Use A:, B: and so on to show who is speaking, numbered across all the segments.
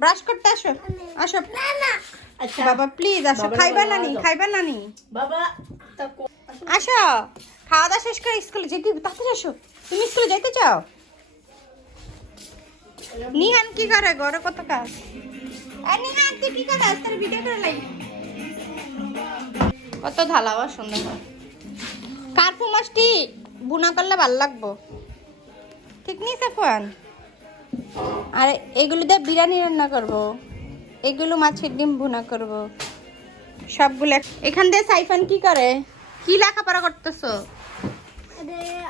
A: Brush করতে আসো। আসো।
B: আচ্ছা
A: বাবা প্লিজ আসো। খাইবা না নি। খাইবা না নি
B: বাবা
A: আসো। খাওয়া দাওয়া শেষ করে স্কুলে যেতে তাড়াতাড়ি আসো। তুমি স্কুলে যাইতে চাও? নিহান কি করে ঘরে কত কাজ। নিহান তুই কি করে? তোর ভিডিও করে লাগি কত ঢালাবা সুন্দর কার্পু মাছটি বুনা করলে ভালো লাগবো। ঠিক সাফান আর এগুলো দিয়ে বিরিয়ানি রান্না করব। এগুলো মাছের ডিম ভুনা করব। সবগুলো এখান দিয়ে সাইফান কি করে? কি লেখাপড়া করতেছো?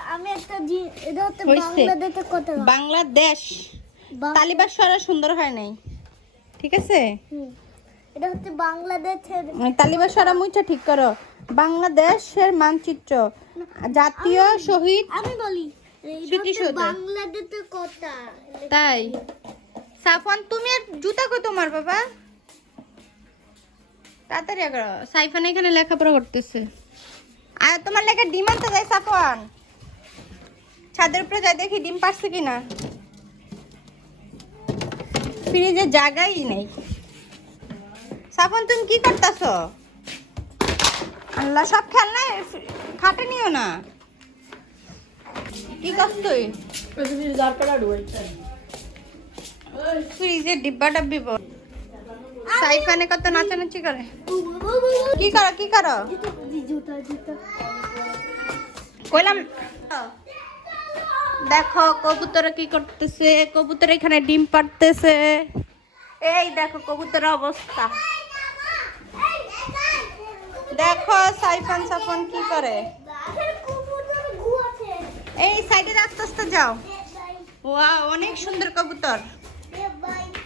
C: আমি একটা জি- এটা হচ্ছে
A: হইছে।
C: কথা।
A: বাংলাদেশ। তালিবাস স্বরা সুন্দর হয় নাই। ঠিক আছে?
C: এটা হচ্ছে বাংলাদেশের
A: স্বরা মুইটা ঠিক করো। বাংলাদেশের মানচিত্র। জাতীয় শহীদ
C: আমি বলি। কথা।
A: তাই? সাফওয়ান তুমি জুতা কই তোমার বাবা? তাড়াতাড়ি করো সাইফান এখানে লেখাপড়া করতেছে। আর তোমার লেখা ডিম আনতে যাই সাফওয়ান? ছাদের উপরে যাই দেখি ডিম পারছে কিনা। ফ্রিজে জায়গাই নেই। সাফওয়ান তুমি কি করতেছ? আল্লাহ সব খেলনা খাটে নিও না। কি করছ তুই? ফ্রিজের ডিব্বা ডাব্বি বল। সাইফানে কত নাচানাচি করে? কি করো কি করো? কইলাম, দেখো কবুতর কি করতেছে, কবুতর এখানে ডিম পাড়তেছে। এই দেখো কবুতরের অবস্থা। দেখো সাইফান সাফান কি করে? এই সাইডে আস্তে আস্তে যাও। ওয়া অনেক সুন্দর কবুতর।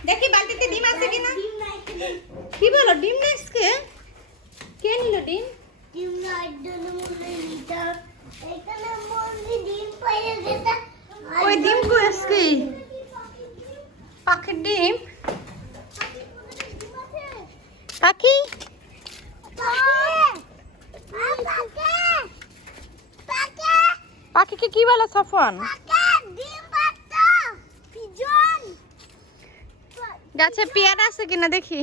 A: দেখি, বালতিতে ডিম আছে কিনা? কি বলো, ডিম নেই কে নিল ডিম? ওই ডিম কই পাখির ডিম। পাখি? পাখিকে কি বলে সফন গাছে পেয়ারা আছে কিনা দেখি।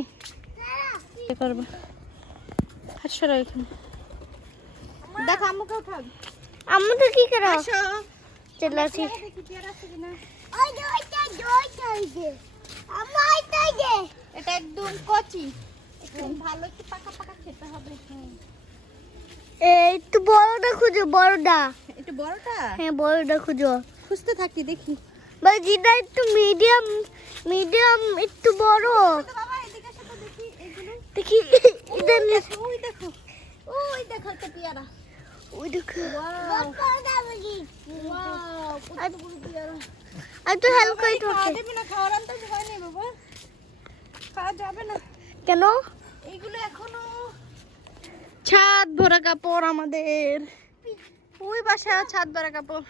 A: কি করবে? হাসো এখানে। দেখো উঠাও।
C: কি করো?
A: এটা একদম কচি। একদম ভালো একটু পাকা পাকা খেতে হবে।
C: একটু বড়টা খুঁজো বড়টা।
A: একটু বড়টা?
C: হ্যাঁ বড়টা খুঁজো।
A: খুঁজতে থাকি দেখি।
C: ভাই যেটা একটু মিডিয়াম মিডিয়াম একটু বড়।
A: দেখি
C: এটা
A: ওই দেখো, ওই দেখো। ওই দেখো একটা পেয়ারা।
C: ওই দেখো। আর তো হেল্প
A: বাবা,
C: করে
A: এই খাওয়া
C: তোকে
A: না খাওয়ার আনতে ভয় নেই বাবা। খাওয়া যাবে না।
C: কেন?
A: এগুলো এখনও ছাদ ভরা কাপড় আমাদের। ওই বাসা ছাদ ভরা কাপড়।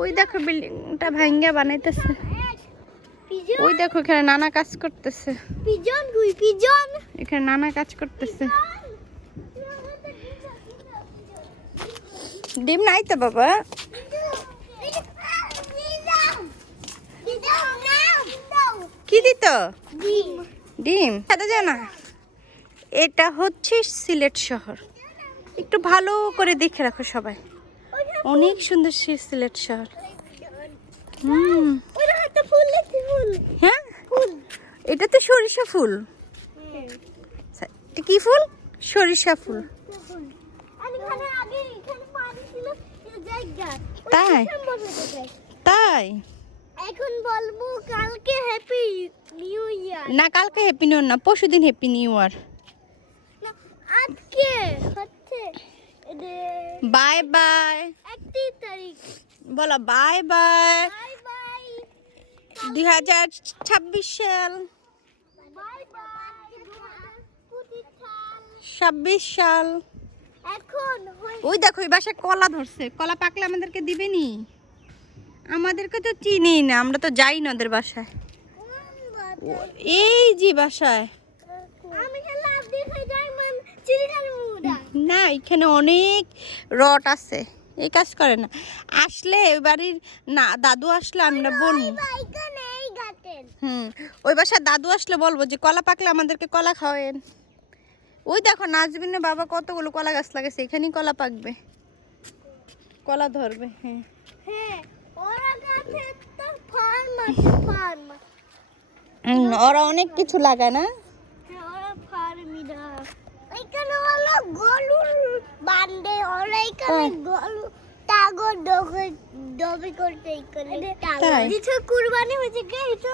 A: ওই দেখো বিল্ডিংটা ভাঙ্গা বানাইতেছে। ওই দেখো এখানে নানা কাজ করতেছে। এখানে নানা কাজ করতেছে। ডিম নাই তো বাবা? কি দিত? ডিম। খেতে যায় না। এটা হচ্ছে সিলেট শহর। একটু ভালো করে দেখে রাখো সবাই। অনেক সুন্দর সে সিলেট শহর। হুম। হ্যাঁ? এটা তো সরিষা ফুল। এটা কি ফুল? সরিষা ফুল। তাই? তাই?
C: এখন বলব কালকে হ্যাপি নিউ ইয়ার
A: না কালকে হ্যাপি নিউ না পরশু দিন হ্যাপি নিউ ইয়ার
C: আজকে হচ্ছে
A: বাই বাই।
C: একত্রিশ তারিখ।
A: বলো বাই বাই। দুই হাজার ছাব্বিশ সাল। ছাব্বিশ সাল।
C: এখন
A: ওই দেখো ওই বাসায় কলা ধরছে। কলা পাকলে আমাদেরকে দিবেনি আমাদেরকে তো চিনি না আমরা তো যাই না ওদের বাসায়। এই যে বাসায়
C: আমি খেলে আপনি হয়ে যাই মান চিড়িখালি মুড়া
A: না এখানে অনেক রড আছে। এই কাজ করে না। আসলে বাড়ির না দাদু আসলে আমরা বলব হুম ওই বাসার দাদু আসলে বলব যে কলা পাকলে আমাদেরকে কলা খাওয়েন ওই দেখো নাজবিনের বাবা কতগুলো কলা গাছ লাগাইছে এখানেই কলা পাকবে। কলা ধরবে হ্যাঁ।
C: হ্যাঁ ওরা ফার্ম আছে
A: ওরা অনেক কিছু লাগায় না?
C: হ্যাঁ এখানে হলো গরুর বান্ডে ওরা এখানে গরু টাগর ডবে করতে এখানে কুরবানি হয়েছে কে? এটা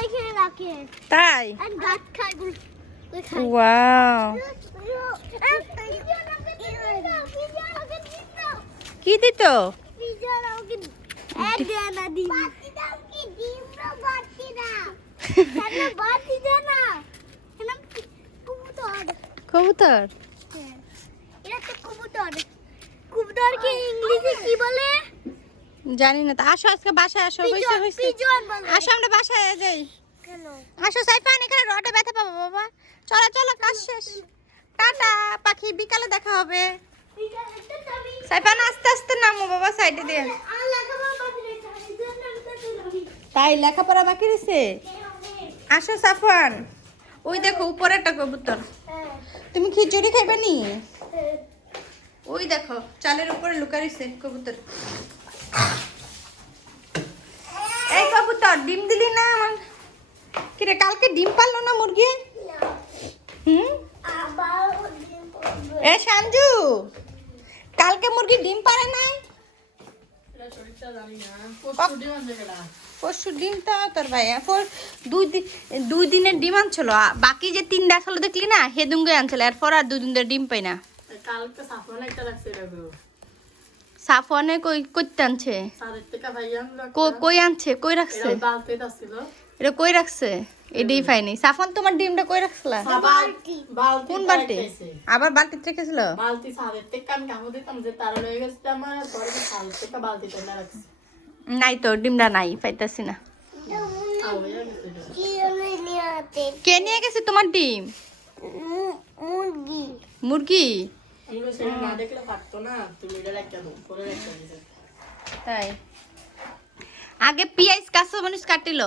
C: এখানে রাখে।
A: তাই?
C: আর গাছ খায় খায়।
A: ওয়াও। কি দিত? কবুতর?
C: কবুতরকে ইংলিশে কি বলে?
A: জানি না তো আসো আজকে বাসায় আসো
C: পিজন বলে।
A: আসো আমরা বাসায় যাই।
C: কেন?
A: আসো সাইফান এখানে রডে ব্যথা পাবো বাবা। চলো চলো কাজ শেষ। টাটা পাখি বিকালে দেখা হবে। সাইফান আস্তে আস্তে নামো বাবা সাইডে দিয়ে।
C: তো
A: তাই লেখাপড়া বাকি রয়েছে? আসো সাফান ওই দেখো উপরে একটা কবুতর।
C: হ্যাঁ
A: তুমি খিচুড়ি খাইবে নি?
C: হ্যাঁ।
A: ওই দেখো চালের উপরে লুকারিছে কবুতর। এই কবুতর ডিম দিলি না আমার? কিরে কালকে ডিম পারল না মুরগি? হুম? এ সঞ্জু কালকে মুরগি ডিম পারে নাই?
B: শরীরটা জানি না। পরশু ডিম আনছে কেডা?
A: পরশু ডিম তো তোর ভাই এরপর দুই দিন দুই দিনের ডিম আনছিল। বাকি যে তিনটা আসলে দেখলি না হেদুঙ্গে আনছিল এরপর আর দুই দিন ধরে ডিম পাই না।
B: সাফওয়ান।
A: সাফওয়ানে কই কইতে আনছে? কই আনছে কই রাখছে। এটা কই রাখছে? এটাই পাইনি সাফন তোমার ডিমটা কই রাখছিলা?
B: বালতি বালতি
A: কোন বালতি আবার বালতিতে রেখেছিল?
B: বালতি সারের থেকে আমি কামড় দিতাম যে তারা লয়ে গেছে আমার পরে থেকে রাখছে।
A: নাই তো ডিমটা নাই পাইতাছি না।
C: কি নিয়ে
A: গেছে তোমার ডিম
C: মুরগি
A: মুরগি তাই আগে পিঁয়াজ কাঁচা মানুষ কাটিল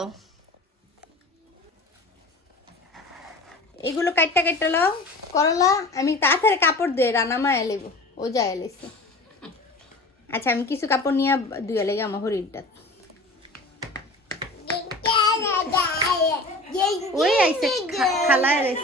A: এগুলো কাটটা কাটল করলা আমি তাড়াতাড়ি কাপড় দিয়ে রান্না মা এলিব ও যা এলেছে আচ্ছা আমি কিছু কাপড় নিয়ে দুয়া লেগে আমার হরিণটা ওই আইসে খালায় খালা